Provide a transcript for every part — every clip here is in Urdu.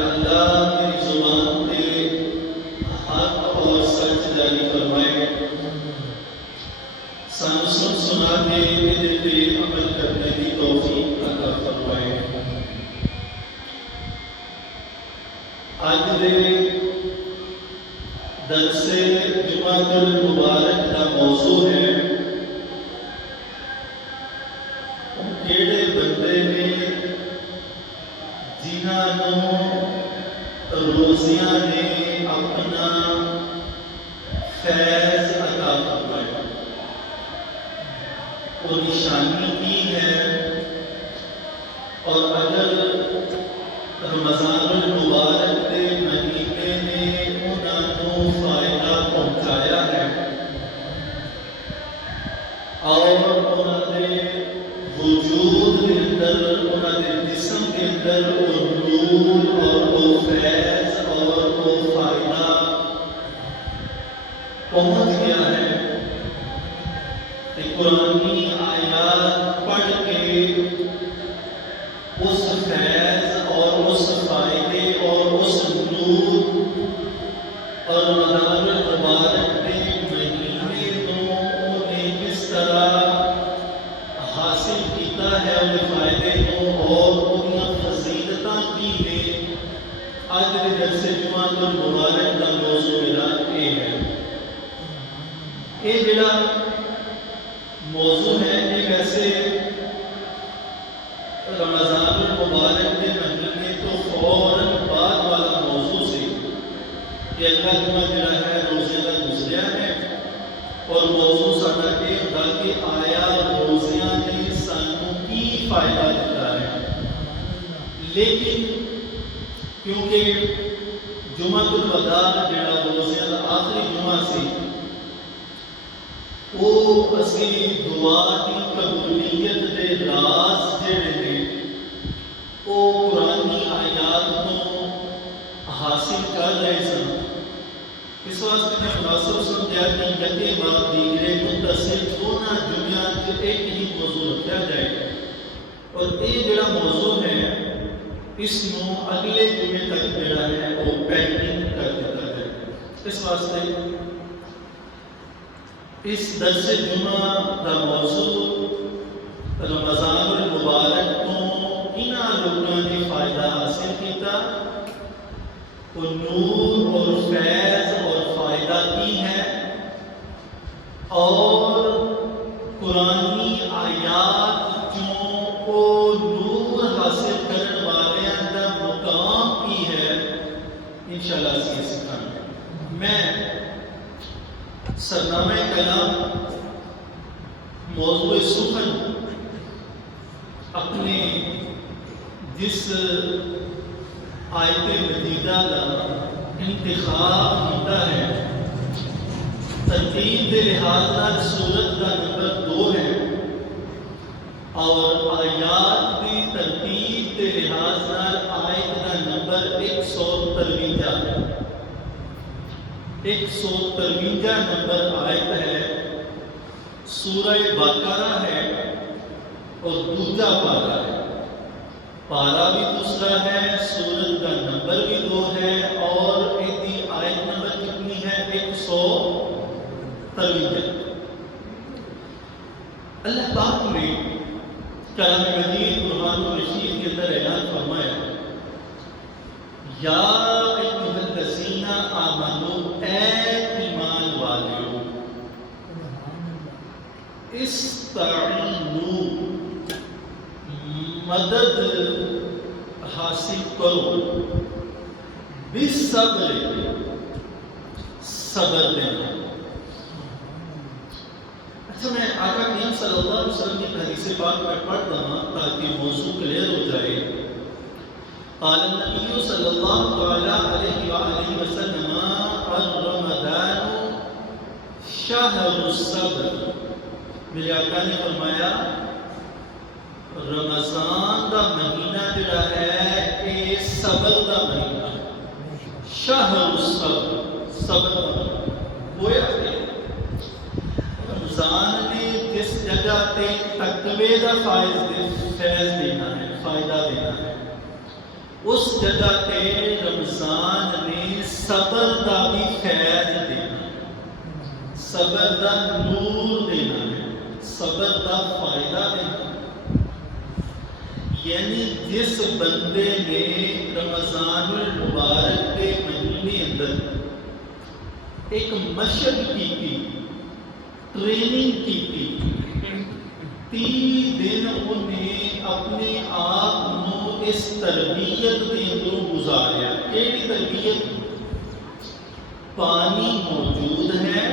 اللہ میری زبان پہ حق اور سچ جاری فرمائے، سن سنا کے میرے پہ عمل کرنے کی توفیق عطا فرمائے۔ آج دے درس جمعۃ المبارک کا موضوع ہے کیڑے بندے نے جنہوں روزیاں نے اپنا فیض عطا فرمایا، وہ نشانی کی ہے، اور اگر رمضان المبارک کے مہینے نے انہوں کو فائدہ پہنچایا ہے اور انہوں نے وجود کے اندر، انہوں نے جسم کے اندر وہ نور اور وہ فیض اور وہ فائدہ پہنچ گیا ہے کہ قرآنی آیات پڑھ کے اس فیض اور اس فائدے اور اس نور اور رمضان المبارک کے مہینے کو انہیں کس طرح حاصل کیتا ہے انہیں فائدے کو اور انہیں فضیلتاں کی ہے۔ آج کے درس جمعۃ المبارک کا موضوع میرا یہ ہے، یہ جڑا موضوع ہے یہ ویسے رمضان المبارک کے مہینے تو فوراً بعد والا موضوع سے کہ اگلا جمعہ جڑا ہے روزے کا گزریا ہے، اور موضوع ساڈا یہ ہوتا کہ آیا روزیاں نے سانوں کی فائدہ دیتا ہے، لیکن کیونکہ جمعۃ الوداع جڑا روزیاں کا آخری جمعہ سی، وہ اسی دعا کی قبولیت دے راز جڑے نے وہ قرآنی آیات کو حاصل کر رہے سن، اس واسطے میں مناسب سمجھا کہ یکے بعد دیگرے متصل دونوں دنیا کے ایک ہی موضوع رکھا جائے، اور یہ جڑا موضوع ہے اس نو اگلے جمعے تک جڑا ہے وہ پینڈنگ کر دیتا ہے۔ اس واسطے اس درس جمعہ کا موضوع رمضان المبارک تو انہاں لوگوں نے فائدہ حاصل کیتا، وہ نور اور فیض اور فائدہ کی ہے، اور قرآنی آیات جو وہ نور حاصل کرنے والے اندر مقام کی ہے، انشاءاللہ سے سکھانا۔ میں سرنامہ کلام موضوع سخن اپنے جس آیت مجیدہ کا انتخاب کیتا ہے، ترتیب کے لحاظ نال سورت کا نمبر 2 ہے، اور آیات کی ترتیب کے لحاظ نال آیت کا نمبر 153 ہے۔ 153 نمبر آیت ہے، سورہ بقرہ ہے اور دوسرا پارہ ہے، پارہ بھی دوسرا ہے، سورت کا نمبر بھی 2 ہے، اور ایک آیت نمبر کتنی ہے؟ 153۔ اللہ پاک نے کلام مجید قرآن الرشید کے اندر اعلان فرمایا، یا ایھا الذین آمنوا، اے ایمان والیو، استعینوا، مدد حاصل کرو، بالصبر، صبر دینا۔ اچھا، میں آقا کریم صلی اللہ علیہ وسلم کی حدیث پاک میں پڑھ رہا ہوں تاکہ موضوع کلیئر ہو جائے۔ قال النبی صلی اللہ علیہ وآلہ وسلم، الرمضان شہر الصبر، میرے آقا نے فرمایا رمضان کا مہینہ جڑا ہے یہ صبر کا مہینہ ہے، شہر الصبر، صبر کا مہینہ۔ گویا کہ رمضان نے جس جگہ تے تقوی کا فیض دینا ہے، فائدہ دینا ہے، اس جگہ تے رمضان نے صبر دا بھی فیض دینا، صبر دا نور دینا ہے، صبر دا فائدہ دینا۔ یعنی جس بندے نے رمضان المبارک کے مہینے اندر ایک مشق کی، ٹریننگ کی، 30 دن انہیں اپنے آپ کو اس تربیت کے اندر گزاریا۔ کیڑی تربیت؟ پانی موجود ہے،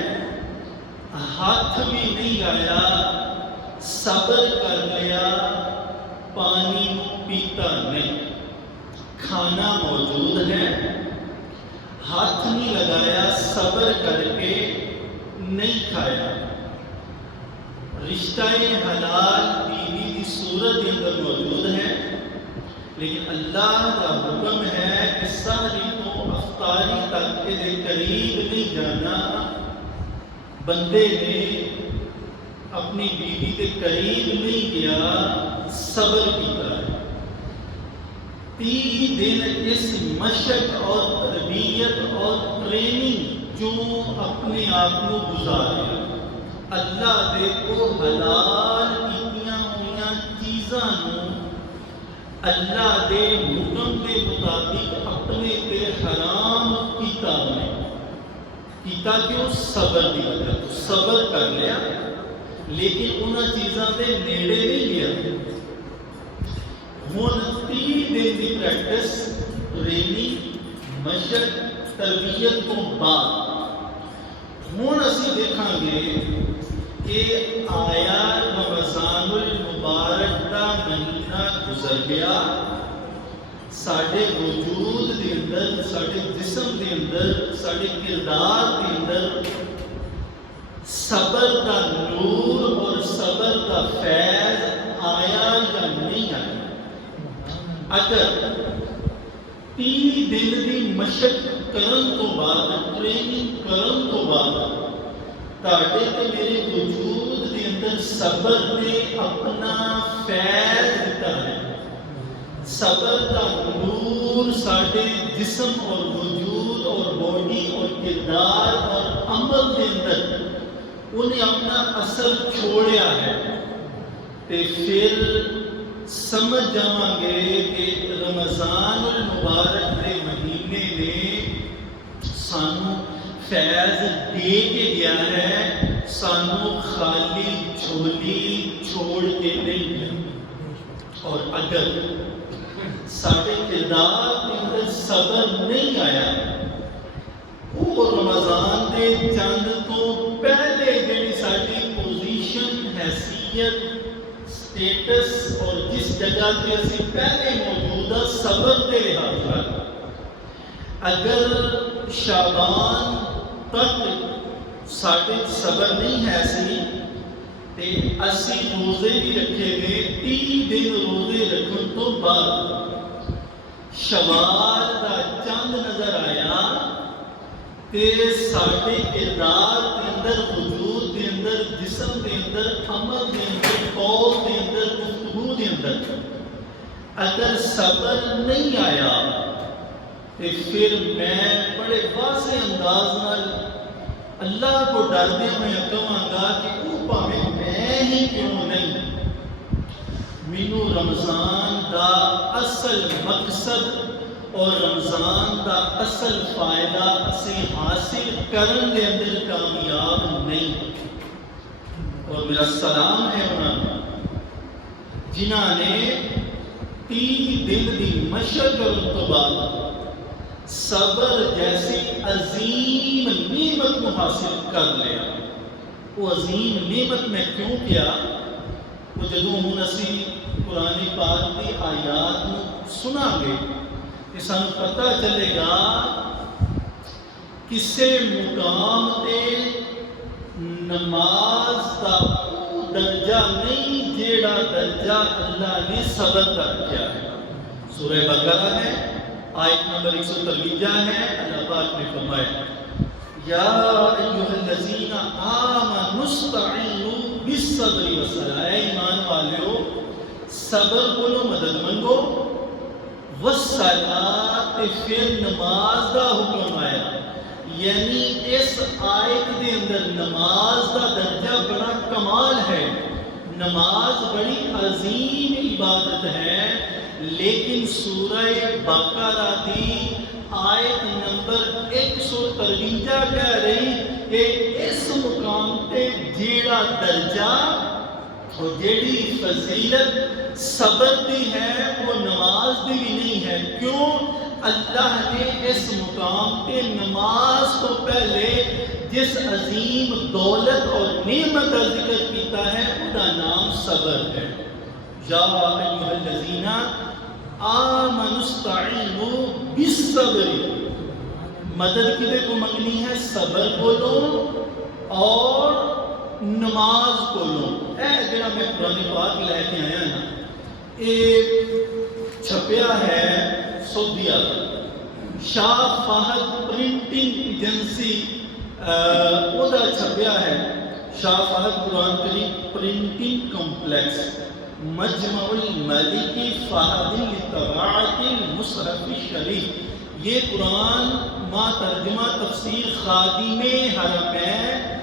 ہاتھ بھی نہیں آیا، صبر کر لیا، پانی پیتا نہیں۔ کھانا موجود ہے، ہاتھ نہیں لگایا، صبر کر کے نہیں کھایا۔ رشتہ حلال بیوی کی صورت کے اندر موجود ہے، لیکن اللہ کا حکم ہے کہ سحری کو افطاری تک کے قریب نہیں جانا۔ بندے نے اپنی بیوی کے قریب نہیں گیا، صبر کیتا ہے۔ 30 دن اس مشق اور تربیت اور ٹریننگ جو اپنے آپ کو گزارے، اللہ دے کو حلال کیتیاں ہوئیاں چیزاں نوں اللہ دے حکم کے مطابق اپنے تے حرام کیتا ہوئے، کیتا کیوں؟ صبر دی وجہ تو صبر کر لیا، لیکن انہاں چیزاں دے نیڑے نہیں گیا۔ ہن 30 دن کی پریکٹس، ٹریننگ، مشق، تربیت کو بعد ہن اسی دیکھاں گے کہ آیا رمضان المبارک کا مہینہ گزر گیا، ساڈے وجود دے اندر، ساڈے جسم دے اندر، ساڈے کردار دے اندر صبر کا نور اور صبر کا فیض آیا یا نہیں آیا؟ اگر 30 دن کی مشق کرن تو بعد، ٹریننگ کرن تو بعد تاڑے تے میرے وجود کے اندر صبر نے اپنا فیض دیتا ہے، صبر کا نور ساڑے جسم اور وجود اور باڈی اور کردار اور عمل کے اندر انہیں اپنا اثر چھوڑیا ہے، تے پھر سمجھ جاؤں گے کہ رمضان المبارک کے مہینے نے سانو فیض دے کے دیا ہے، سانو خالی جھولی چھوڑ کے نہیں دیا۔ اور اگر ساڑھے کردار کے اندر صبر نہیں آیا، وہ رمضان کے چند تو پہلے جڑی ساری پوزیشن، حیثیت، سٹیٹس اور جس جگہ کے اسی پہلے موجودہ صبر کے لحاظ اگر شعبان تک ساڑھے صبر نہیں ہے سی تے اسی روزے بھی رکھے گئے، 30 دن روزے رکھن تو بعد شوال کا چند نظر آیا تے ساڑھے کردار کے اندر، وجود کے اندر، جسم کے اندر، عمل کے اندر، قول کے اندر، گفتگو کے اندر اگر صبر نہیں آیا تو پھر میں بڑے واضح انداز نال اللہ کو ڈردے میں کہاں گا کہ وہ پاویں میں ہی کیوں نہیں، مینوں رمضان دا اصل مقصد اور رمضان دا اصل فائدہ اسے حاصل کرن دے اندر کامیاب نہیں۔ اور میرا سلام ہے انہاں جنہاں نے 30 دن کی مشق کرنے تو بعد صبر جیسی عظیم نعمت کو حاصل کر لیا۔ وہ عظیم نعمت میں کیوں کیا؟ وہ جدوں ہن اسی قرآن پاک کی آیات کو سنا گے کہ سانوں پتہ چلے گا کسے مقام تے نماز کا درجہ نہیں جیڑا درجہ اللہ نے صبر کا کیا ہے۔ سورہ بقرہ ہے، آیت نمبر 153 ہے، اللہ پاک نے فرمایا یا ایھا الذین آمنوا استعینوا بالصبر والصلاۃ، اے ایمان والو صبر بولو، مدد منگو، والصلاۃ پھر نماز دا حکم آیا، یعنی اس آیت دے اندر نماز دا درجہ بڑا کمال ہے، نماز بڑی عظیم عبادت ہے، لیکن سورہ بقرہ دی آیت نمبر 153 کہہ رہی کہ اس مقام تے جیڑا درجہ اور جیڑی فضیلت صبر دی ہے وہ نماز دی بھی نہیں ہے۔ کیوں؟ اللہ نے اس مقام پہ نماز کو پہلے جس عظیم دولت اور نعمت کا ذکر کیتا ہے اس کا نام صبر ہے۔ یا ایھا الذین آمنوا استعینوا بالصبر، مدد کدے کو منگنی ہے؟ صبر بولو اور نماز بولو۔ اے جڑا میں قرآن پاک لے کے آیا نا، یہ چھپیا ہے سعودیہ شاہ فہد پرنٹنگ ایجنسی وہ چھپیا ہے، شاہ فہد قرآن کریم پرنٹنگ کمپلیکس، مجمع الملک فہد لطباعت المصحف الشریف۔ یہ قرآن ما ترجمہ تفسیر خادم حرمین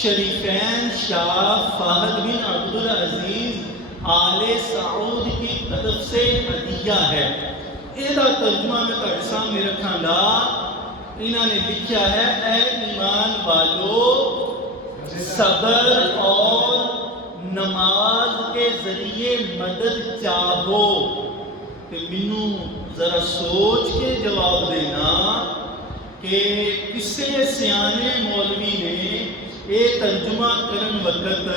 شریفین شاہ فہد بن عبدالعزیز آل سعود کی طرف سے ہدیہ ہے۔ یہ ترجمہ میں تھوڑے سامنے رکھاں گا۔ انہوں نے لکھا ہے، اے ایمان والو، صبر اور نماز کے ذریعے مدد چاہو۔ کہ منوں ذرا سوچ کے جواب دینا کہ کسے سیانے مولوی نے یہ ترجمہ کرن وقت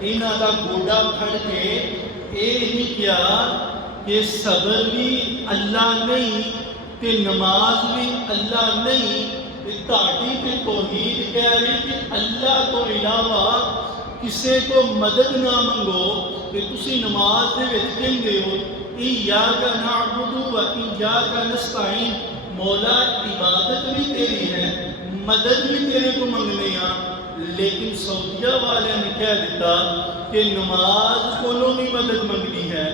انہاں دا گوڈا پھڑ کے یہ نہیں کیا کہ صبر بھی اللہ نہیں تے نماز بھی اللہ نہیں، تہاڈی تے توحید کہہ رہی کہ اللہ تو علاوہ کسے کو مدد نہ منگو، کہ تسی نماز دے وچ کہندے ہو ایاک نعبد و ایاک نستعین، مولا عبادت بھی تیری ہے، مدد بھی تیرے کو منگنے ہاں، لیکن سعودیہ والے نے کہہ دیتا کہ نماز کولوں بھی مدد منگنی ہے،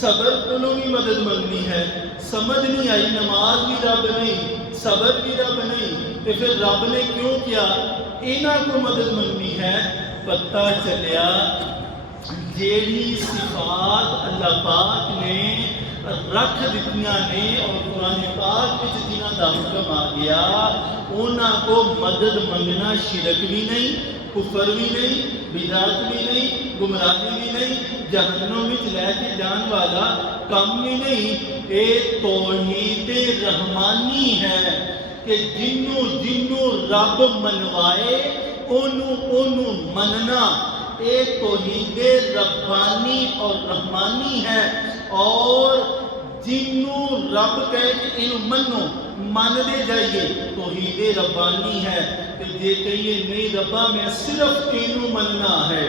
صبر کولوں بھی مدد منگنی ہے۔ سمجھ نہیں آئی، نماز بھی رب نہیں، صبر بھی رب نہیں، تو پھر رب نے کیوں کیا انہاں کو مدد منگنی ہے؟ پتہ چلیا جیڑی صفات اللہ پاک نے رکھ دتیاں نے اور قرآن پاک وچ جنہاں دا حکم آ گیا، انہاں کو مدد منگنا شرک بھی نہیں، کفر بھی نہیں، بدعت بھی نہیں، گمراہی بھی نہیں، جہنم وچ لے کے جان والا کم بھی نہیں۔ اے توحید رحمانی ہے کہ جنوں رب منوائے انہوں مننا، اے توحید ربانی اور رحمانی ہے، اور جنوں رب کہے کہ انہوں منو من دے جائیے توحید ربانی ہے۔ کہ جے کہیے نہیں ربا میں صرف تینوں مننا ہے،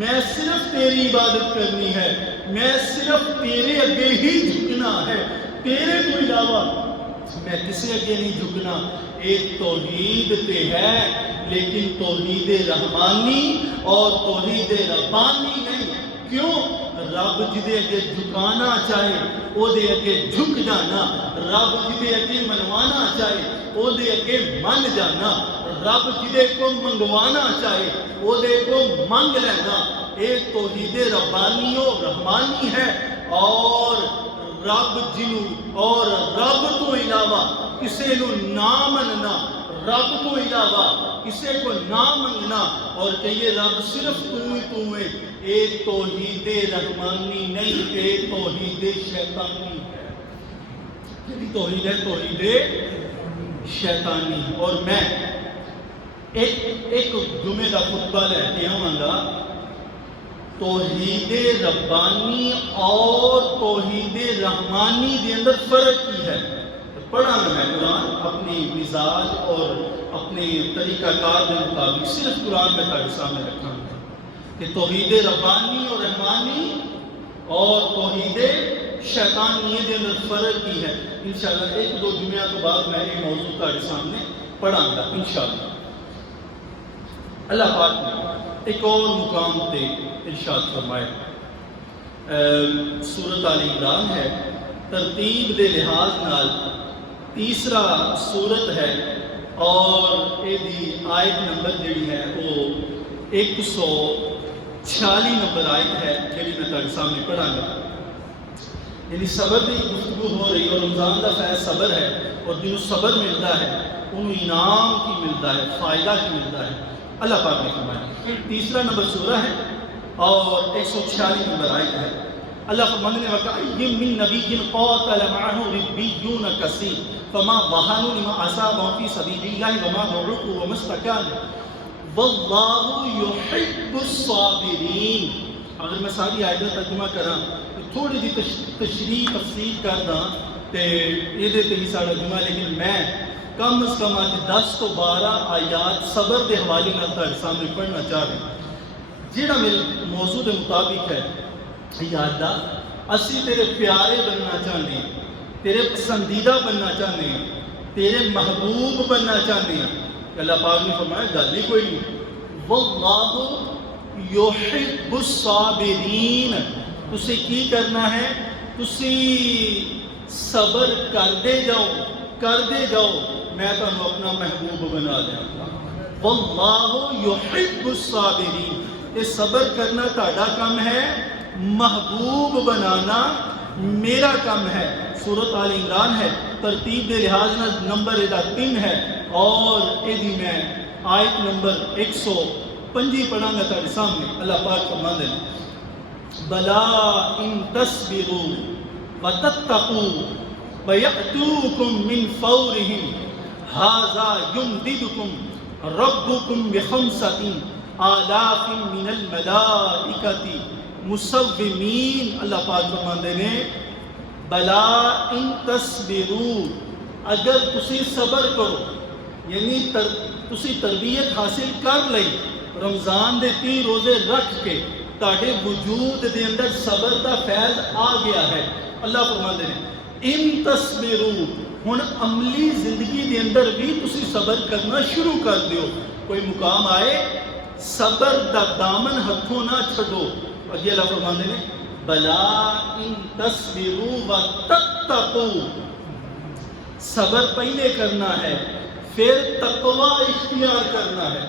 میں صرف تیری عبادت کرنی ہے، میں صرف تیرے اگے ہی جھکنا ہے، تیرے کو علاوہ میں کسی اگے نہیں جھکنا، ایک توحید تے ہے لیکن توحید رحمانی اور توحید ربانی نہیں۔ کیوں؟ رب جدے اگے جھکانا چاہے او دے اگے جھک جانا، رب جدے اگے منوانا چاہے او دے اگے من جانا، رب جدے کو منگوانا چاہے او دے کو منگ لینا۔ ایک توحید ربانی و رحمانی ہے، اور رب جنوں اور رب تو علاوہ کسے نو نہ مننا، رب تو علاوہ کسے کو نہ منگنا اور کہیے رب صرف تو ہے، ایک توحید رحمانی نہیں، ایک توحید شیطانی ہے۔ کیونکہ توحید ہے توحید شیطانی۔ اور میں ایک جمعے کا خطبہ لے کے آواں گا، توحید ربانی اور توحید رحمانی کے اندر فرق کی ہے۔ پڑھا گا میں قرآن اپنی مزاج اور اپنے طریقہ کار کے مطابق، صرف قرآن میں تاکہ سامنے رکھا گا کہ توحید ربانی اور رحمانی اور توحید شیطانی کے اندر فرق کی ہے۔ انشاءاللہ ایک دو جمعہ تو بعد میں یہ موضوع تاکہ سامنے پڑھا گا انشاءاللہ۔ اللہ پاک نے ایک اور مقام تے ارشاد فرمایا، سورۃ آل عمران ہے ترتیب دے لحاظ نال تیسرا سورت ہے اور یہ آیت نمبر جڑی ہے وہ 146 نمبر آیت ہے جڑی میں تھوڑے سامنے پڑھاں گا. یعنی صبر کی گفتگو ہو رہی اور رمضان کا فیض صبر ہے اور جنہوں صبر ملتا ہے انہوں انعام کی ملتا ہے، فائدہ کی ملتا ہے. اللہ پاک نے فرمایا تیسرا نمبر سورہ ہے اور 146 نمبر آیت ہے. اللہ فرمانے نے وَكَأَيٍّ مِّن نَبِيٍّ قَاتَلَ مَعَهُ رِبِّيُّونَ كَثِيرٌ فَمَا وَهَنُوا لِمَا أَصَابَهُمْ فِي سَبِيلِ اللَّهِ وَمَا ضَعُفُوا وَمَا اسْتَكَانُوا وَاللَّهُ يُحِبُّ الصَّابِرِينَ. اگر میں ساری آیت کا ترجمہ کراں تھوڑی جی تشریح تفصیل کر داں تے یہ ہی سارا جمعہ، لیکن میں کم از کم آج 10 تو 12 آیات صبر کے حوالے نال تہاڈے سامنے پڑھنا چاہ رہے ہیں. جہاں میرے موضوع کے مطابق ہے یاد اسی تیرے پیارے بننا چاہتے ہیں، تیرے پسندیدہ بننا چاہتے ہیں، تیرے محبوب بننا چاہتے ہیں. اللہ پاک نے فرمایا گل ہی کوئی نہیں. واللہ یحب الصابرین. تسی کی کرنا ہے؟ تسی صبر کرتے جاؤ میں تمہیں اپنا محبوب بنا دیا. واللہ یحب الصابرین. یہ صبر کرنا تہاڈا کام ہے، محبوب بنانا میرا کام ہے. سورۃ آل عمران ہے، ترتیب دے لحاظ نمبر 3 ہے اور یہ میں آیت نمبر 105 پڑھاں گا تہاڈے سامنے. اللہ پاک فرماندے ہیں بلا ان تصبروا وتتقوا ويأتوكم من فورهم هذا يمددكم ربكم ب5,000 من الملائكة مسومین. اللہ پاک فرماندے نے بلا ان تصبروا، اگر تسی صبر کرو، یعنی تسی تربیت حاصل کر لئی، رمضان دے 3 روزے رکھ کے تاڑے وجود دے اندر صبر دا فیض آ گیا ہے. اللہ فرماندے نے ان تصبروا، ہن عملی زندگی دے اندر بھی تسی صبر کرنا شروع کر دیو. کوئی مقام آئے صبر دا دامن ہتھوں نہ چھڑو. اگے اللہ فرماندے نے بلا ان تصبروا وتتقوا، صبر پہلے کرنا ہے، پھر تقوی اختیار کرنا ہے،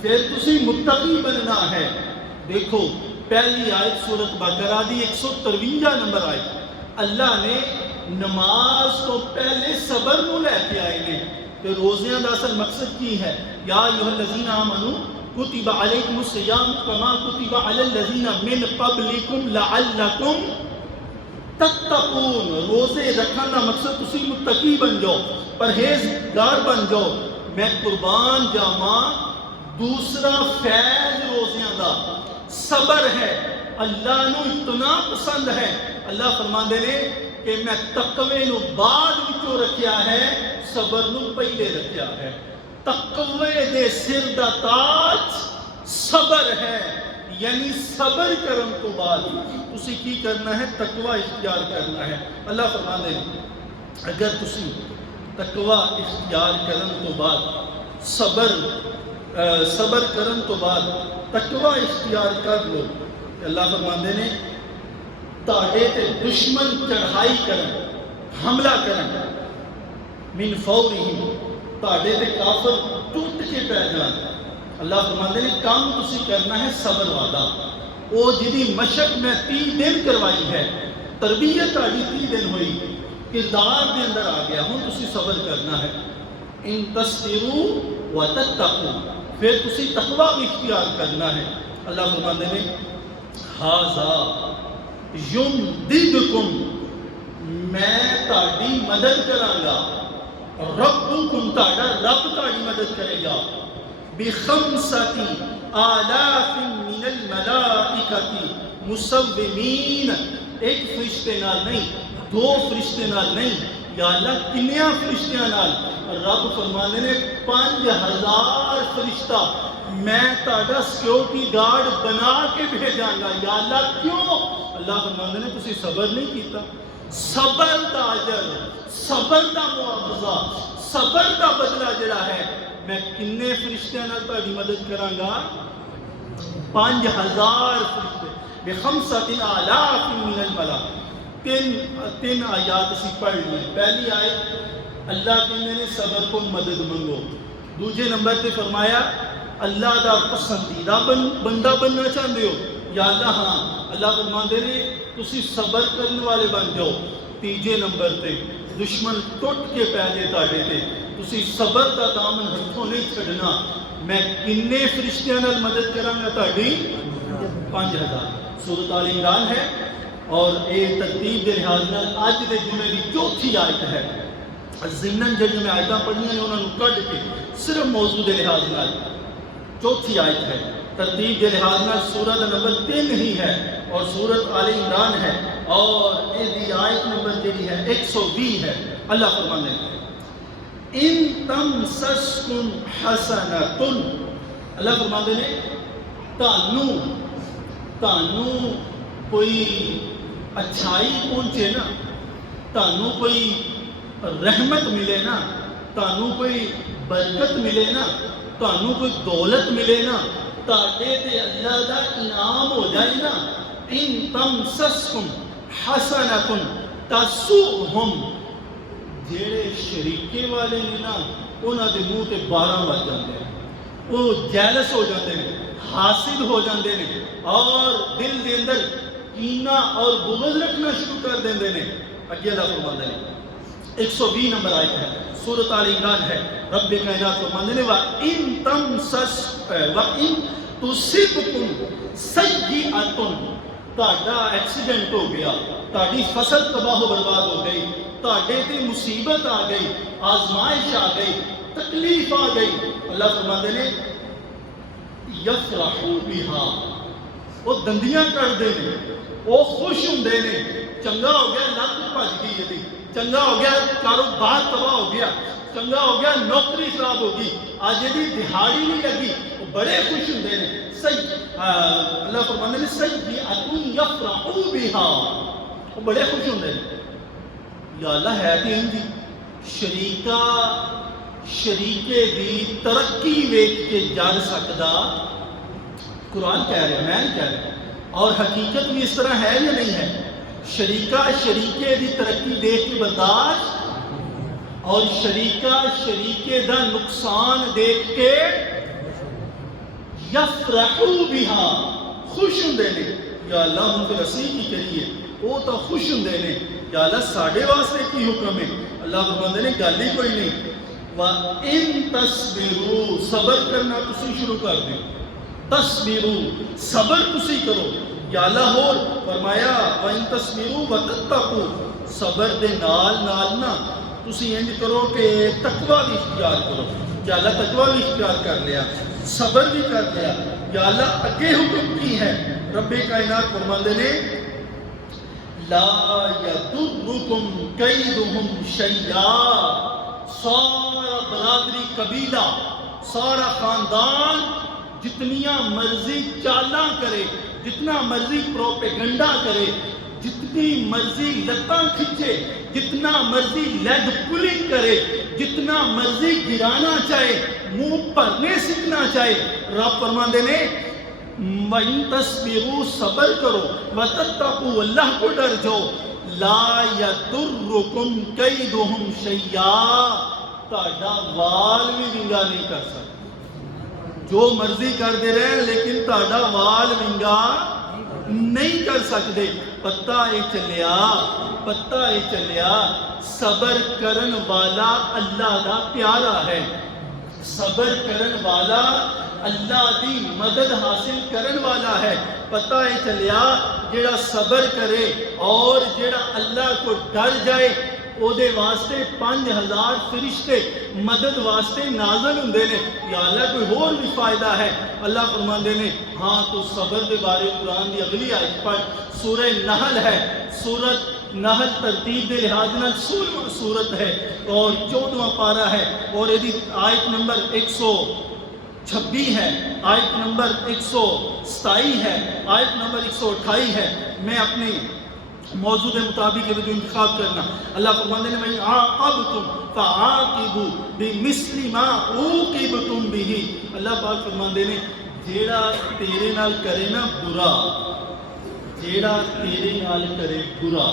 پھر تسی متقی بننا ہے. دیکھو پہلی آیت سورۃ بقرہ دی 153 نمبر آیت، اللہ نے نماز تو پہلے صبر نو لے کے آئے گے. کہ روزیاں دا اصل مقصد کی ہے؟ یا ایھا الذین آمنوا کتب علیکم الصیام کما کتب علی الذین من قبلکم لعلکم تتقون. روزے رکھنے کا مقصد تسی متقی بن جاؤ، پرہیزگار بن جاؤ. میں قربان جاواں دوسرا فیض روزیاں دا صبر ہے. اللہ نو اتنا پسند ہے، اللہ فرماندے نے کہ میں تقوی نو بعد وچوں رکھیا ہے، صبر نو پہلے رکھیا ہے. تقوی دے سر دا تاج صبر ہے، یعنی صبر کرن تو بعد تسی کی کرنا ہے؟ تقوی اختیار کرنا ہے. اللہ فرماندے نے اگر تسی تقوی اختیار کرن تو بعد صبر کرن تو بعد تقوی اختیار کر لو، اللہ فرماندے نے تاڑے تے دشمن چڑھائی کرن، حملہ کرن، من فورہم، تاڑے تے کافر ٹوٹ کے پہ جان. اللہ فرماندے نے کام تسی کرنا ہے صبر والا. وہ جدی مشق میں 30 دن کروائی ہے، تربیت آگی 30 دن ہوئی، کردار دے اندر آ گیا، ہوں تسی صبر کرنا ہے. ان تصبروا وتتقوا، پھر تسی تقوی بھی اختیار کرنا ہے. اللہ فرماندے نے ھذا یمددکم، میں تاڑی مدد کراں گا، ربکم، تاڑا رب تاڑی مدد کرے گا، ب5,000 من الملائکۃ مسومین. ایک فرشتے نال نہیں، 2 فرشتے نال نہیں، یا اللہ کنیاں فرشتیاں نال؟ رب فرمانے نے 5,000 فرشتہ میں تاڑا سیکیورٹی گارڈ بنا کے بھیجاں گا. یا اللہ کیوں؟ اللہ فرمانے نے تسی صبر نہیں کیتا. صبر دا اجر، صبر دا معاوضہ، صبر دا بدلہ جڑا ہے میں کنے فرشتیاں نال تہاڈی مدد کراں گا؟ 5,000 فرشتے، ب5,000 من الملائکۃ. تین آیات اسی پڑھ لی. پہلی آیت اللہ کہندے نے صبر کو مدد منگو. دوجے نمبر تے فرمایا اللہ دا پسندیدہ بندہ بننا چاہتے ہو یا اللہ ہاں اللہ فرماندے نے تسی صبر کرنے والے بن جاؤ. تیجے نمبر تے دشمن ٹوٹ کے پے جے تاڈے تے تسی صبر دا دامن ہتھوں نہیں چھڈنا. میں کنے فرشتیاں نال مدد کراں گا تہاڈی 5000. سورۃ آل عمران ہے اور یہ ترتیب کے لحاظ نال اج دے جمعے کی چوتھی آیت ہے. ضمن جڑی میں آیتاں پڑھیاں نے انہاں نوں کڈ کے صرف موضوع کے لحاظ نال چوتھی آیت ہے. ترتیب کے لحاظ نال سورہ دا نمبر 3 ہی ہے اور سورۃ آل عمران ہے اور یہ آیت نمبر جڑی ہے 120 ہے. اللہ فرماندے ہیں ان تمسسکم حسنۃ. اللہ فرماندے نے تانوں کوئی اچھائی پہنچے نا, تانوں کوئی رحمت ملے نا, تانوں کوئی برکت ملے نا, تانوں کوئی دولت ملے نا, تاڈے تے اللہ دا انعام ہو جائے نا. ان تمسسکم حسنۃ تسؤہم. جیڑے شریکے والے نے نا انہاں دے منہ تے 12 بج جاندے ہیں, وہ جیلس ہو جاندے ہیں, حاسد ہو جاندے ہیں اور دل دے اندر کینہ اور بغض رکھنا شروع کر دیندے نے. اگے اللہ فرماندے نے 120 نمبر آیت ہے سورۃ آل عمران ہے. رب کائنات فرماندے نے وَإِن تُصِبْكُمْ سَيِّئَةٌ. تہاڈا ایکسیڈنٹ ہو گیا, تہاڈی فصل تباہ و برباد ہو گئی, تہاڈے تے مصیبت آ گئی, آزمائش آ گئی, تکلیف آ گئی. اللہ فرماندے نے یفرحوا بہا. وہ دندیاں کردے نے, وہ خوش ہوندے نے. چنگا ہو گیا لت بھج گئی یہ, چنگا ہو گیا کاروبار تباہ ہو گیا, چنگا ہو گیا نوکری خراب ہو گئی, آج یہ دہاڑی نہیں لگی, وہ بڑے خوش ہوندے نے. اللہ فرماندے نے سیئۃ یفرحوا بہا. وہ بڑے خوش ہوندے نے. یا اللہ ہے تے انج شریکے دی ترقی ویکھ کے جل سکدا. قرآن کہہ رہے ہیں, میں نہیں کہہ رہا, اور حقیقت بھی اس طرح ہے یا نہیں ہے. شریکے دی ترقی دیکھ کے برداشت اور شریکے دا نقصان دیکھ کے یفرحوا بہا, خوش ہوندے نے. یا اللہ ہم تو اسی کی کریے, وہ تو خوش ہوندے نے. یا اللہ ساڈے واسطے کی حکم ہے. اللہ فرماندے نے گل ہی کوئی نہیں. وَإِن تَصْبِرُوا. صبر کرنا تسی شروع کر دیں. تصبروا, صبر تسی کرو. یا اللہ اور فرمایا وَإِن تَصْبِرُوا وَتَتَّقُوا. صبر دے نال نا تسی انج کرو کہ تقوی بھی اختیار کرو. یا اللہ تقوی بھی اختیار کر لیا, صبر بھی کر لیا. یا اللہ اگے حکم کی ہے. رب کائنات فرماندے نے لا یضرکم کیدہم شیئا. سارا برادری قبیلہ, سارا خاندان جتنیاں مرضی چالاں کرے, جتنا مرضی پروپیگنڈا کرے, جتنی مرضی لتاں کھچے, جتنا مرضی لیگ پولنگ کرے, جتنا مرضی گرانا چاہے, منہ بھرنے سیکھنا چاہے, رب فرماندے نے وَإِن تَصْبِرُوا. صبر کرو, وَتَتَّقُوا. اللہ کو ڈر جاؤ. لا یضرکم کیدہم شیئا. تہاڈا وال بھی ونگا نہیں کر سکتا. جو مرضی کر دے رہے ہیں لیکن تہاڈا وال ونگا نہیں کر سکتے. پتہ یہ چلیا صبر کرن والا اللہ دا پیارا ہے. صبر کرن والا اللہ دی مدد حاصل کرن والا ہے. پتہ یہ چلیا جیڑا صبر کرے اور جیڑا اللہ کو ڈر جائے او دے واسطے 5000 فرشتے مدد واسطے نازل ہوندے نے. یا اللہ کوئی اور بھی فائدہ ہے. اللہ فرماندے نے ہاں تو صبر دے بارے قرآن دی اگلی آیت پڑھ. سورہ نحل ہے. سورۃ نحل ترتیب دے لحاظ نال 16واں سورت ہے اور 14واں پارہ ہے اور یہ آیت نمبر 126 ہے, آیت نمبر 127 ہے, آیت نمبر 128 ہے. میں اپنے موضوع کے مطابق یہ جو انتخاب کرنا. اللہ فرماندے نے وَإِنْ عَاقَبْتُمْ فَعَاقِبُوا بِمِثْلِ مَا عُوقِبْتُمْ بِهِ. اللہ پاک فرماندے نے جیڑا تیرے نال کرے نا برا, جیڑا تیرے نال کرے برا,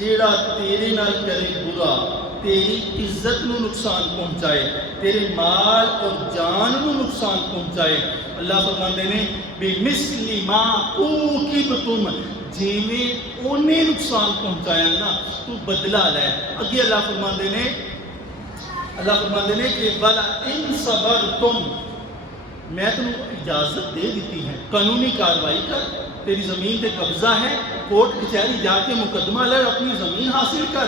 جیڑا تیرے نال کرے برا، تیری عزت نو نقصان پہنچائے، تیرے مال اور جان نو نقصان پہنچائے، اللہ فرماندے نے بِمِثْلِ مَا عُوقِبْتُمْ، جیویں اونے نقصان پہنچایا نا تو بدلہ لے۔ اگے اللہ فرماندے نے کہ وَلَئِن صَبَرْتُمْ، میں تمہیں اجازت دے دیتی ہے قانونی کاروائی کر، تیری زمین پہ قبضہ ہے، کورٹ کچہری جا کے مقدمہ لڑ، اپنی زمین حاصل کر،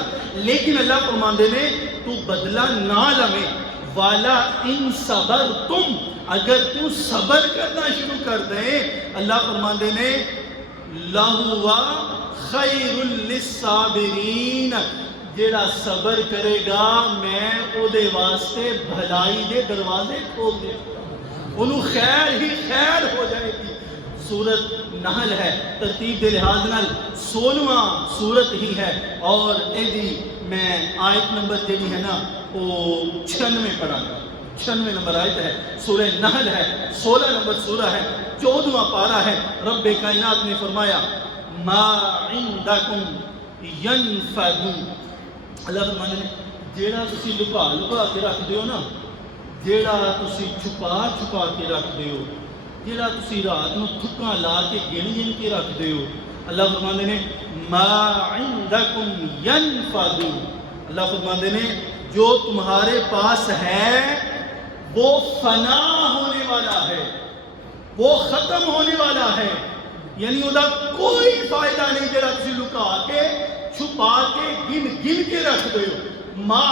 لیکن اللہ فرماندے نے تو بدلہ نہ لے۔ وَلَئِن صَبَرْتُمْ، اگر تو صبر کرنا شروع کر دیں، اللہ فرماندے نے لَهُوَ خَيْرٌ لِلصَّابِرِينَ، جیڑا صبر کرے گا میں او دے واسطے بھلائی دے دروازے کھول دے گا، انہوں خیر ہی خیر ہو جائے گی۔ سورت نحل ہے، ترتیب دے لحاظ نال 16واں سورت ہی ہے، اور ایدی میں آیت نمبر جیڑی ہے نا وہ 96 پڑھا گا، 96 نمبر آیت ہے، سورہ نحل ہے، 16 نمبر سورہ ہے، 14واں پارہ ہے۔ رب کائنات نے فرمایا ما عندکم ینفد، اللہ فرمانے نے جیڑا تسی لکا کے رکھ دیو نا، جیڑا تسی چھپا کے رکھ دیو، جیڑا تسی رات نو تھکاں لا کے گن کے رکھ دیو، اللہ فرماندے نے ما عندکم ینفد، اللہ فرماندے نے جو تمہارے پاس ہے وہ فنا ہونے والا ہے، وہ ختم ہونے والا ہے، یعنی وہ کوئی فائدہ نہیں جیڑا تسی لکا کے چھپا کے گن کے رکھ دیو۔ ما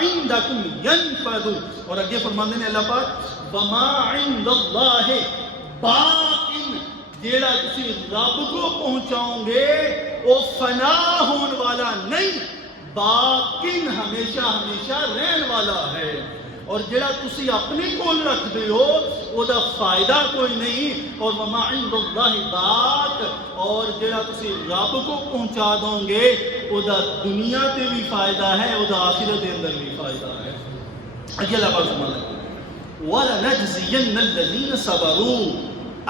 عندکم ینفد، اور اگے فرماندے نے اللہ پاک وما عند اللہ باقٍ، جیڑا کسی رب کو پہنچاؤں گے وہ فنا ہون والا نہیں، باقٍ ہمیشہ ہمیشہ رہن والا ہے، اور جیڑا تسی اپنے کول رکھ دے ہو وہ دا فائدہ کوئی نہیں، اور وما عند اللہ باق، اور جیڑا تسی رب کو پہنچا دو گے وہ دا دنیا تے بھی فائدہ ہے، وہ دا آخرت دے اندر بھی فائدہ ہے۔ اگے اللہ پاک فرماتا ہے وَلَنَجْزِيَنَّ الَّذِينَ صَبَرُوا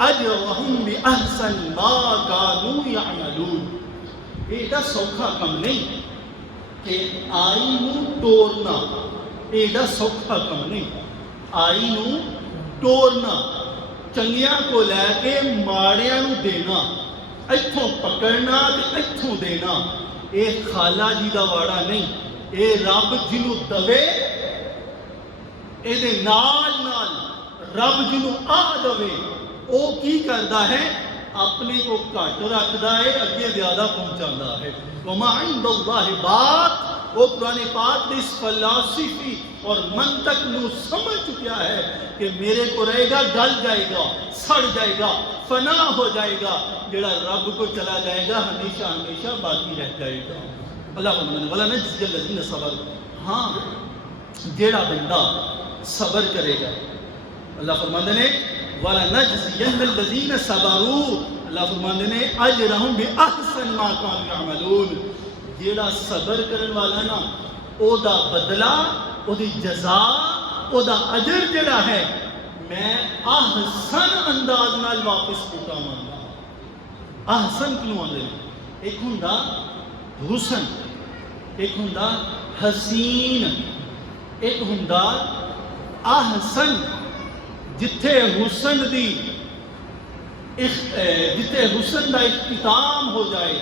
أَجْرَهُمْ بِأَحْسَنِ مَا كَانُوا يَعْمَلُونَ، ایڈا سوکھا کم نہیں کہ آئی نو توڑنا، ایڈا سوکھا کم نہیں، آئی نو توڑنا، چنگیاں کو لے کے ماڑیاں نو دینا، ایتھوں پکڑنا تے ایتھوں دینا، اے خالہ جی دا واڑا نہیں، اے رب جنوں دوے اے دے نال رب جنوں آ دوے او کی کردا ہے، اپنے کو گھٹ رکھدا ہے، اگے زیادہ پہنچاندا ہے۔ وما عند اللہ باق، وہ قرآن پاک نے اس فلسفی اور منطق نو سمجھ چکیا ہے کہ میرے کو رہے گا گل جائے گا، سڑ جائے گا، فنا ہو جائے گا، جڑا رب کو چلا جائے گا ہمیشہ ہمیشہ باقی رہ جائے گا۔ اللہ فرماتا ہے وَلَنَجْزِيَنَّ الَّذِينَ صَبَرُوا، ہاں جیڑا بندہ صبر کرے گا، اللہ فرماتے نے وَلَنَجْزِيَنَّ الَّذِينَ صَبَرُوا، اللہ فرماتے نے أَجْرَهُمْ بِأَحْسَنِ مَا كَانُوا يَعْمَلُونَ، جیڑا صبر کرن والا نا او دا بدلہ، او دی جزا، او دا اجر جڑا ہے میں احسن انداز نال واپس پہنچاواں گا۔ احسن کیوں آندے نے؟ ایک ہوندا حسن، ایک ہوندا حسین، ایک ہوندا احسن، جتھے حسن دی جتھے حسن دا اختتام ہو جائے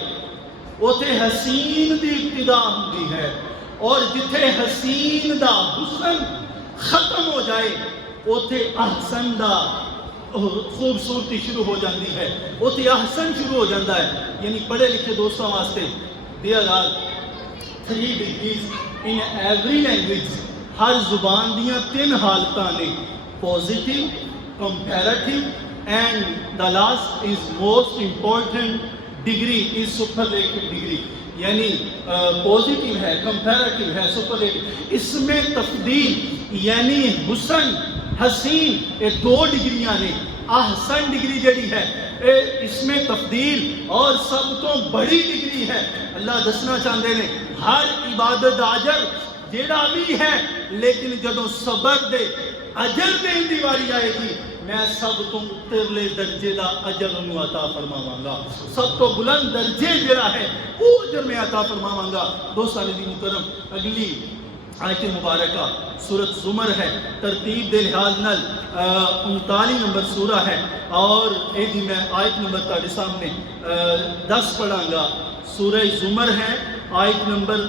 اوتھے حسین دی ابتدا ہوندی ہے، اور جتھے حسین دا حسن ختم ہو جائے اوتھے احسن دا خوبصورتی شروع ہو جاندی ہے، اوتھے احسن شروع ہو جاندہ ہے۔ یعنی پڑھے لکھے دوستوں واسطے there are 3 degrees in every language، ہر زبان دیاں 3 حالتاں نے، positive، comparative and the last is most important degree is superlative degree، یعنی پوزیٹیو ہے، کمپیریٹیو ہے، سپرلیٹیو، اس میں تفضیل یعنی حسن حسین یہ 2 ڈگریاں نے۔ احسن ڈگری جڑی ہے اس میں تفضیل اور سب تو بڑی ڈگری ہے۔ اللہ دسنا چاہتے ہیں ہر عبادت اجر جیڑا بھی ہے، لیکن جدوں صبر دے اجر دین دی واری آئے گی میں سب تو اترلے درجے دا اجر انہوں عطا فرماواں گا، سب تو بلند درجے جڑا ہے وہ اجر میں عطا فرماواں گا۔ دوستان دی محترم، اگلی آیت مبارکہ سورۃ زمر ہے، ترتیب دے لحاظ نال 39 نمبر سورہ ہے، اور اے دی میں آیت نمبر تاڑے سامنے 10 پڑھاں گا۔ سورہ زمر ہے، آیت نمبر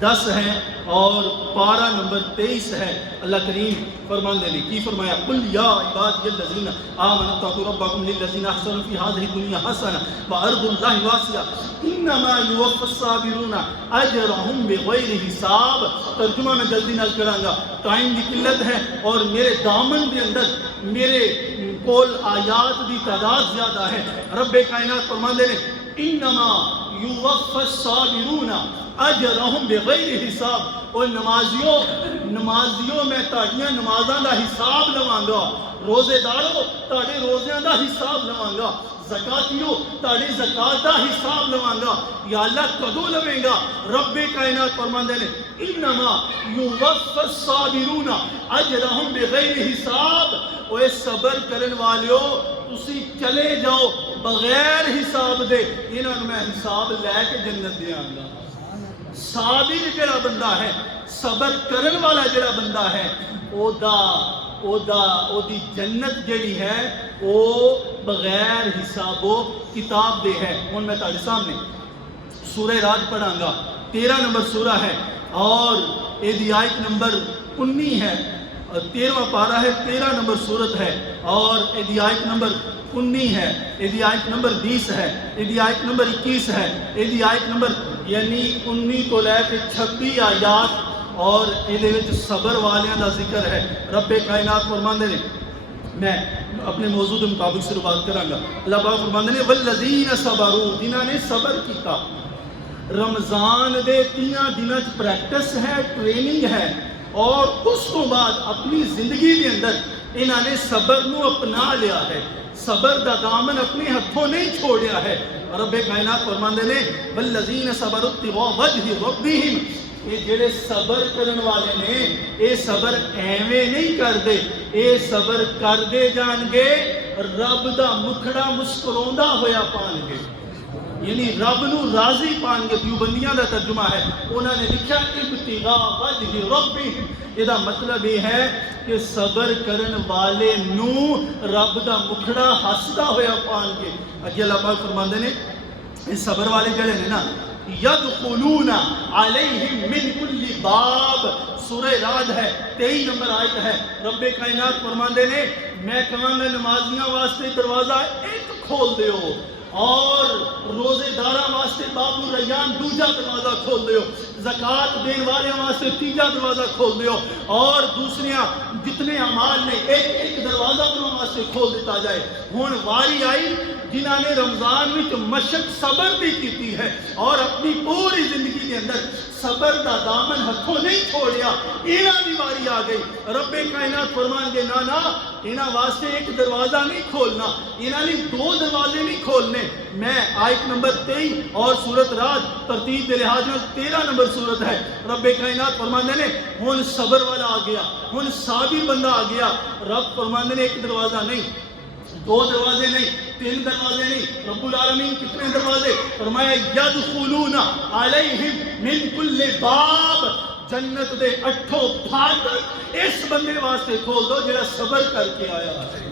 10 ہے اور پارہ نمبر 23 ہے۔ اللہ کریم فرمان دے کی فرمایا، قل یا عبادی الذین آمنوا اتقوا ربکم للذین احسنوا فی هذه الدنیا حسنہ وارض اللہ واسعہ انما یوفی الصابرون اجرهم بغیر حساب۔ ترجمہ میں جلدی نال کراں گا، ٹائم دی قلت ہے اور میرے دامن دے اندر میرے کول آیات دی تعداد زیادہ ہے۔ رب کائنات فرمان دے انما یوفی الصابرون اجرهم بغیر حساب۔ اور نمازیوں میں تاڑیاں نمازاں دا حساب لواں گا، روزے دارو تاڑے روزیاں دا حساب لواں گا، زکاتیو تاڑی زکات دا حساب لواں گا۔ یا اللہ کدو لویں گا؟ رب کائنات فرماندے نے انما یوفی الصابرون اجرهم بغیر حساب۔ اوے صبر کرن والیو تسی چلے جاؤ بغیر حساب دے، انہاں میں حساب لے کے جنت دیاں گا۔ صابر جڑا بندہ ہے، صبر کرن والا جڑا بندہ ہے، او دی جنت جڑی ہے وہ بغیر حساب و کتاب دے ہے۔ ہن میں تہاڈے سامنے سورہ رعد پڑھاں گا، 13 نمبر سورہ ہے اور اے دی آیت نمبر 19 ہے، 13واں پارہ ہے، 13 نمبر سورت ہے اور اے دی آیت نمبر 19 ہے، اے دی آیت نمبر 20 ہے، اے دی آیت نمبر 21 ہے، اے دی آیت نمبر یعنی 19 تو لے کے 26 آیات، اور یہ صبر والیاں دا ذکر ہے۔ رب کائنات فرماندے نے، میں اپنے موضوع کے مطابق شروعات کراں گا۔ اللہ پاک فرماندے نے والذین صبروا، جنہاں نے صبر کیتا۔ رمضان دے 3 دناں چ پریکٹس ہے، ٹریننگ ہے، اور اس تو بعد اپنی زندگی دے اندر انہاں نے صبر نو اپنا لیا ہے، صبر دا دامن اپنے ہتھوں نہیں چھوڑیا ہے۔ رب کائنات فرماندے نے والذین صبروا ابتغاء وجہ ربہم، یہ جڑے صبر کرن والے نے اے صبر ایویں نہیں کر دے، اے صبر کر دے جان گے رب دا مکھڑا مسکروندا ہویا پان گے، یعنی رب نو راضی پان گے۔ دیوبندیاں دا ترجمہ ہے، انہوں نے لکھا ابتغاء وجہ ربہم، یہ دا مطلب یہ ہے کہ صبر کرن والے نو رب دا مکھڑا ہسدا ہویا پان گے۔ اگے اللہ پاک فرماندے نے اس صبر والے جڑے نے نا یدخلون علیہم من کل باب، سورہ رعد ہے، 23 نمبر آیت ہے۔ رب کائنات فرماندے نے میں کہاں گا نمازیاں واسطے دروازہ ایک کھول دیو، اور روزے داراں واسطے باب الریان دوجا دروازہ کھول دیو، زکات دین والے واسطے تیجا دروازہ کھول دیو، اور دوسریاں جتنے اعمال نے ایک دروازہ انہوں واسطے کھول دیتا جائے۔ ہن واری آئی جنہاں نے رمضان وچ مشق صبر دی کیتی ہے اور اپنی پوری زندگی کے اندر صبر دا دامن ہتھوں نہیں چھوڑیا، انہاں دی واری آ گئی۔ رب کائنات فرمان گے نا انہاں واسطے ایک دروازہ نہیں کھولنا، انہاں نے 2 دروازے نہیں کھولنے۔ میں آیت نمبر 23 اور سورت رعد ترتیب دے لحاظ میں 13 نمبر سورت ہے۔ رب کائنات فرماندے نے ہن صبر والا آ گیا، ہن صابر بندہ آ گیا۔ رب فرماندے نے ایک دروازہ نہیں، 2 دروازے نہیں، 3 دروازے نہیں، رب العالمین کتنے دروازے؟ فرمایا یدخلون علیہم من کل باب، جنت دے 8 پھاٹک اس بندے واسطے کھول دو جڑا صبر کر کے آیا ہے۔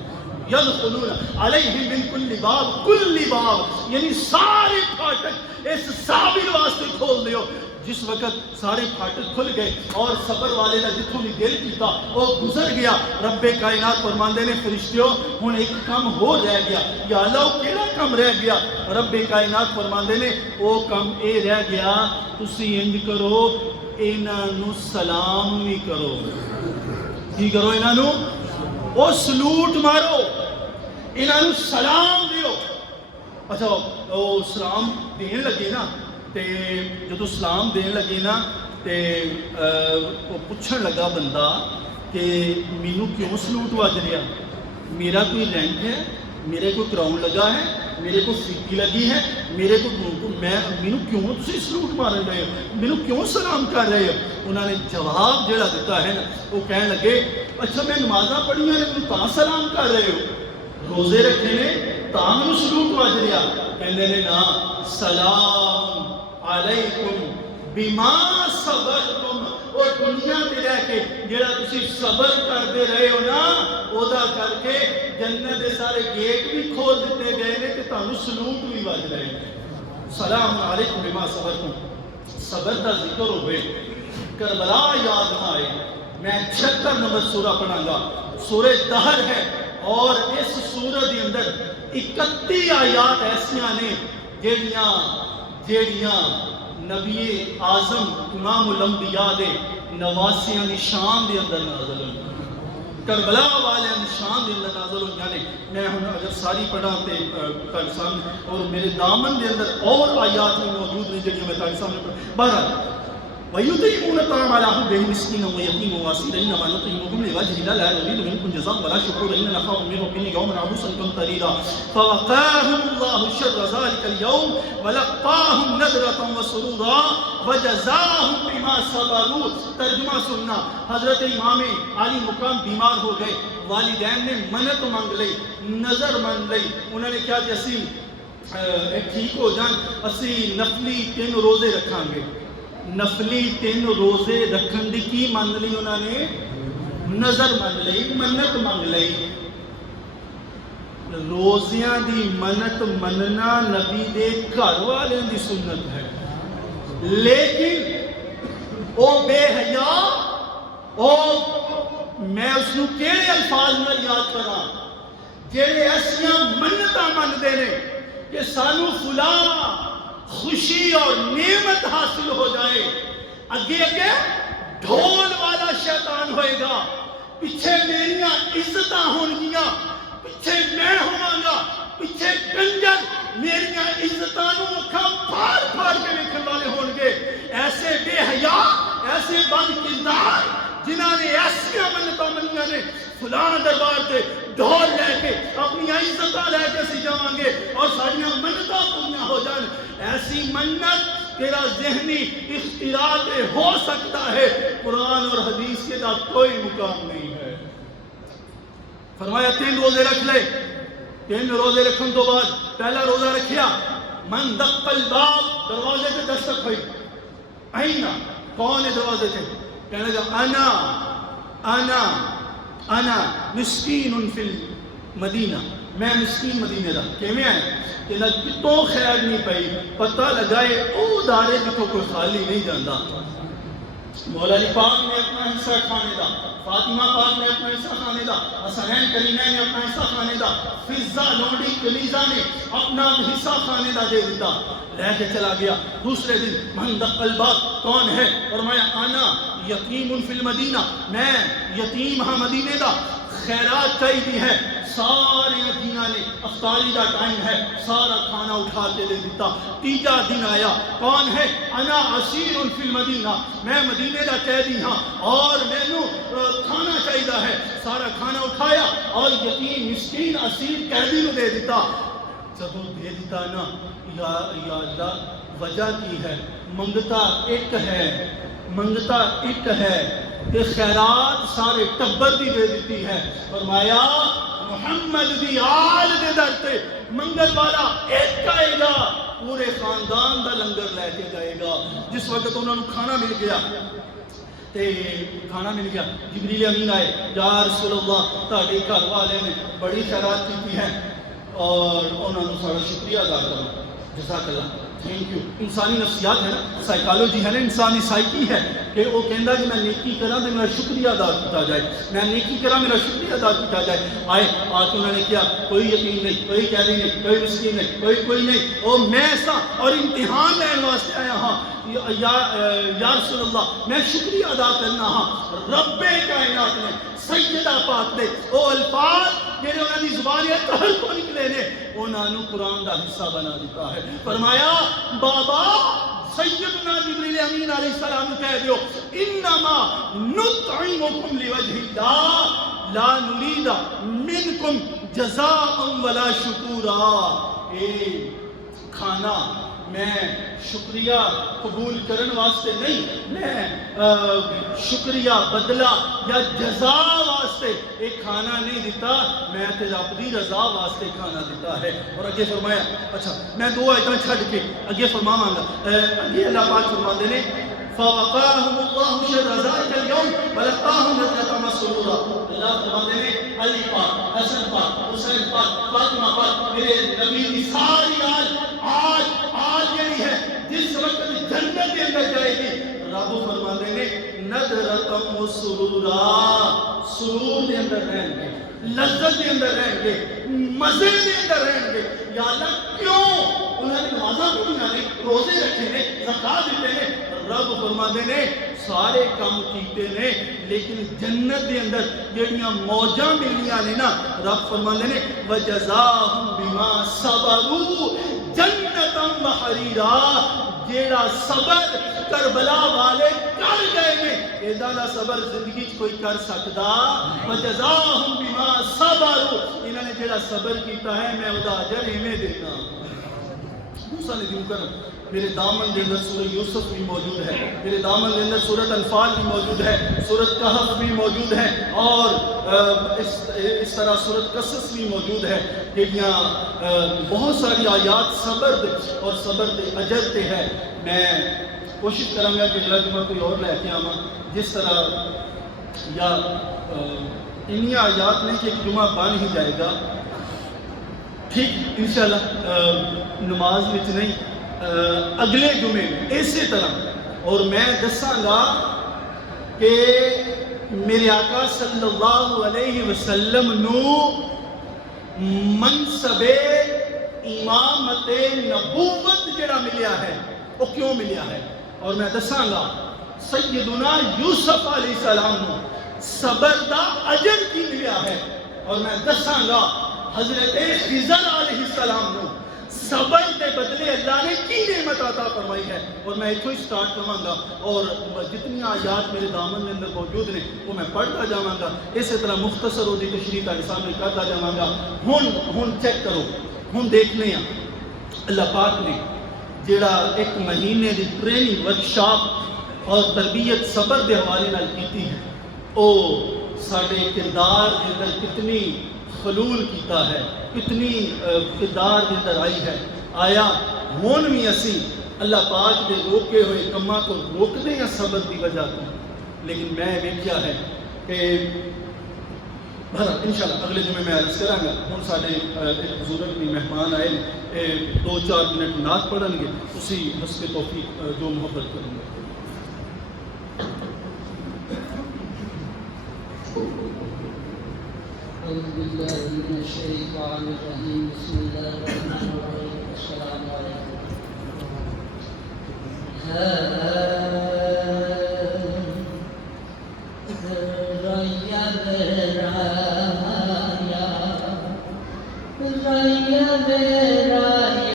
یدخلون علیہم من کل باب، کل باب یعنی سارے پھاٹک اس صابر واسطے کھول دیو۔ جس وقت سارے پھاٹک کھل گئے اور صبر والے نے جتوں بھی دل کیتا وہ گزر گیا، رب کائنات فرماندے نے فرشتیوں ہن ایک کم ہو رہ گیا۔ یا اللہ کیڑا کم رہ گیا؟ رب کائنات فرماندے نے وہ کم اے رہ گیا تسی انج کرو انہاں نو سلام بھی کرو۔ کی کرو؟ انہاں نو او سلوٹ مارو، انہاں نو سلام دیو۔ اچھا وہ سلام دین لگے نا، تے جدو سلام دین لگے نا تے وہ پوچھن لگا بندہ کہ مینوں کیوں سلوٹ وج رہا، میرا کوئی رینک ہے، میرے کوئی کراؤن لگا ہے، میرے کو فیکی لگی ہے، میرے کو مینوں کیوں تسی سلوٹ مار رہے ہو، مینوں کیوں سلام کر رہے ہو؟ انہوں نے جواب جڑا دیتا ہے نا وہ کہنے لگے اچھا میں نمازاں پڑھیاں نے مینوں تاں سلام کر رہے ہو، روزے رکھے نے تاں مینوں سلوٹ وج رہا؟ کہندے نے نا سلام علیکم بما صبرتم، اور دنیا تے رہ کے جڑا تسی صبر کرتے رہے ہو نا اودا کر کے جنت دے سارے گیٹ بھی کھول دیتے گئے نے تے تانوں سلوٹ بھی وج رہے ہیں۔ سلام علیکم بما صبرتم، صبر دا ذکر ہوئے، کربلا یاد نہ آئے۔ میں 76 نمبر سورہ پڑھاں گا، سورہ دہر ہے، اور اس سورہ دے اندر 31 آیات ایسیاں نے جیڑیاں نبی اعظم امام الانبیاء دے نواسیاں نشان دے اندر نازل ہوئی، کربلا والے نشان دے اندر نازل ہوئی۔ یعنی میں ہن اگر ساری پڑھاں تے تاکہ سامنے، اور میرے دامن دے اندر اور آیات بھی موجود ہیں جڑیاں میں تاکہ سامنے پڑھاں۔ بہرحال وَيُطْعِمُونَ الطَّعَامَ عَلَىٰ حُبِّهِ مِسْكِينًا وَيَتِيمًا وَأَسِيرًا إِنَّمَا نُطْعِمُكُمْ لِوَجْهِ اللَّهِ لَا نُرِيدُ مِنكُمْ جَزَاءً وَلَا شُكُورًا إِنَّا نَخَافُ مِن رَّبِّنَا يَوْمًا عَبُوسًا قَمْطَرِيرًا فَوَقَاهُمُ اللَّهُ شَرَّ ذَلِكَ الْيَوْمِ وَلَقَّاهُمْ نَضْرَةً وَسُرُورًا وَجَزَاهُم بِمَا صَبَرُوا۔ ترجمہ سننا، حضرت امام علی مقام بیمار ہو گئے، والدین نے منت مانگ لی، نظر مان لی، انہوں نے کہا کہ اسی ٹھیک ہو جان، اسی نفلی 3 روزے رکھاں گے۔ نفلی 3 روزے رکھن دی کی مان لی انہوں نے؟ نظر مان لی، منت مانگ لی۔ روزیاں دی منت مننا نبی دے گھر والے دی سنت ہے، لیکن او بے حیا، او میں اس نو کیڑے الفاظ میں یاد کرا جیڑے ایسیاں منتاں مندے نے کہ سانو فلاں خوشی اور نعمت حاصل ہو جائے، اگے ڈھول والا شیطان ہوئے گا، پیچھے میریاں عزتاں ہونگیاں، پیچھے میں ہوں گا، پیچھے کنجر میریاں عزتاں نو اکھاں پھاڑ پھاڑ کے لکھن والے ہون گے۔ ایسے بے حیا، ایسے بد کردار جنہاں نے ایسیاں منتاں منیاں نے، فلاں دربار تے ڈھول لے کے اپنی عزتاں لے کے سی جاواں گے اور ساریاں منتاں پوریاں ہو جان۔ ایسی منت تیرا ذہنی اختراع ہو سکتا ہے، قرآن اور حدیث کے ساتھ کوئی مقام نہیں ہے۔ فرمایا 3 روزے رکھ لے، 3 روزے رکھن تو بعد پہلا روزہ رکھیا، من دق الباب، دروازے پہ دستک ہوئی، اینا کون ہے دروازے پہ؟ کہنے لگا انا مسکین فی المدینہ، میں مسکین مدینے دا، کیویں آئے کہ نہ کتوں خیر نہیں پئی، پتہ لگائے او دارے جتوں کوئی خالی نہیں جاندہ۔ مولا علی پاک نے اپنا حصہ کھانے دا، فاطمہ پاک نے اپنا حصہ کھانے دا، حسنین کریمین نے اپنا حصہ کھانے دا، فضہ لونڈی کلیزہ نے اپنا حصہ کھانے دا دے دیتا، لے کے چلا گیا۔ دوسرے دن من دق الباب، کون ہے؟ فرمایا انا یتیم فی المدینہ، میں یتیم ہاں مدینے دا، خیرات چاہیے ہے۔ سارے جینا نے افطاری دا ٹائم ہے، سارا کھانا اٹھا کے دے دیتا۔ تیجا دن آیا، کون ہے؟ انا اسیر فی المدینہ، میں مدینے دا قیدی ہاں اور میں نو کھانا چاہیے ہے، سارا کھانا اٹھایا اور یتیم مسکین اسیر قیدی نو دے دیتا۔ جب دے دیتا نا، یا اللہ وجہ کی ہے؟ منگتا ایک ہے کہ خیرات سارے ٹبر دی دے دیتی ہے۔ فرمایا محمد دی آل دے در تے منگل والا ایک آئے گا، پورے خاندان دا لنگر لے کے جائے گا۔ جس وقت انہوں نے کھانا مل گیا، جبریل امین آئے، یا رسول اللہ تہاڈے گھر والے نے بڑی خیرات کی ہے اور انہوں نے سارا شکریہ ادا کرو، جزاک اللہ، تھینک یو۔ انسانی نفسیات ہے نا، سائیکالوجی ہے نا، انسانی سائیکی ہے کہ وہ کہندا کہ میں نیکی کراں تو میرا شکریہ ادا کیتا جائے، میں نیکی کراں میرا شکریہ ادا کیتا جائے۔ آئے آ کے انہوں نے کیا، کوئی یتیم نہیں، کوئی قیدی نہیں، کوئی مسکین نہیں، کوئی نہیں، اور میں سا اور امتحان لین واسطے آیا ہاں، یا رسول اللہ میں شکریہ ادا کرنا ہاں۔ رب کائنات نے سیدہ پاک نے وہ الفاظ جنہیں انہوں نے زبان طہر کو نکلے نے انہوں نے قرآن دا حصہ بنا دیتا ہے۔ فرمایا بابا سیدنا جبریل امین علیہ السلام کہہ دیو، انما نطعمکم لوجہ اللہ لا نرید منکم جزاء ولا شکورا۔ اے کھانا میں شکریہ قبول کرن واسطے نہیں، میں شکریہ بدلہ یا جزا واسطے ایک کھانا نہیں دیتا، میں تے رب دی رضا واسطے کھانا دیتا ہے۔ اور اگے فرمایا، اچھا میں دو آیتاں چھڈ کے اگے فرماواں گا، اگے اللہ پاک فرماتے نے فَوَقَاهُمُ اللَّهُ شَرَّ ذَلِكَ الْيَوْمِ وَلَقَّاهُمْ نَضْرَةً وَسُرُورًا۔ اللہ فرماتے ہیں علی پاک، حسن پاک، حسین پاک، فاطمہ پاک، میرے نبی کی ساری آج یہی ہے جس وقت جنت کے اندر جائے گی، رب فرماتے ہیں نَضْرَةً وَسُرُورًا، سرور کے اندر رہیں گے، لذت کے اندر رہیں گے، مزے کے اندر رہیں گے۔ یا اللہ کیوں؟ انہوں نے نمازاں پڑھیاں نے، روزے رکھے نے، زکات دیتے نے، رب فرماتے نے سارے کام کیتے نے، لیکن جنت کے اندر جڑیاں موجاں ملیاں نے نا، رب فرماتے نے وَجَزَاهُمْ بِمَا صَبَرُوا جَنَّةً وَحَرِيرًا، جیڑا صبر کربلا والے کر گئے نے، ایدہ دا صبر زندگی کوئی کر سکتا۔ وَجَزَاهُمْ بِمَا صَبَرُوا، انہوں نے جیڑا صبر کیتا ہے میں ادا اجر ہمیں دیتا۔ موسیٰ نے کیوں کرم، میرے دامن کے اندر سورہ یوسف بھی موجود ہے، میرے دامن کے اندر سورۃ انفال بھی موجود ہے، سورۃ کہف بھی موجود ہے، اور اس طرح سورۃ قصص بھی موجود ہے، جہاں بہت ساری آیات صبر دے اور صبر دے اجر تے ہے۔ میں کوشش کروں گا کہ اگلا جمعہ کوئی اور لے کے آواں، جس طرح یا انہی آیات نہیں کہ ایک جمعہ بن ہی جائے گا، ٹھیک انشاءاللہ نماز وچ نہیں، اگلے جمعے میں اسی طرح، اور میں دساں گا کہ میرے آقا صلی اللہ علیہ وسلم نو منصب امامت نبوت جڑا ملیا ہے وہ کیوں ملیا ہے، اور میں دساں گا سیدنا یوسف علیہ السلام نو صبر دا اجر کی ملیا ہے، اور میں دساں گا حضرت خضر علیہ السلام نو صبر دے بدلے اللہ نے کی نعمت عطا فرمائی ہے۔ اور میں ایتھوں ہی سٹارٹ کرواں گا، اور جتنی آیات میرے دامن کے اندر موجود نے وہ میں پڑھتا جاواں گا، اسی طرح مختصر وہ دی تشریح تہاڈے سامنے کرتا جاواں گا۔ ہن چیک کرو، ہن دیکھنے ہیں اللہ پاک نے جیڑا ایک مہینے دی ٹریننگ ورکشاپ اور تربیت صبر دے حوالے نال کیتی ہے، او ساڈے کردار دے اندر کتنی خلول کیتا ہے، کتنی کردار دے اندر آئی ہے۔ آیا ہون بھی اسی اللہ پاک دے روکے ہوئے کماں کو روک دیں یا صبر دی وجہ تو، لیکن میں ویکھیا ہے کہ انشاءاللہ اگلے جمعے میں عرض کراں گا۔ ہن ساڈے ایک بزرگ بھی مہمان آئے، 2-4 منٹ نعت پڑھن گے، اسی حسب توفیق جو محبت کریں گے۔ أعوذ بالله من الشيطان الرجيم بسم الله الرحمن الرحيم السلام عليكم رَيَّ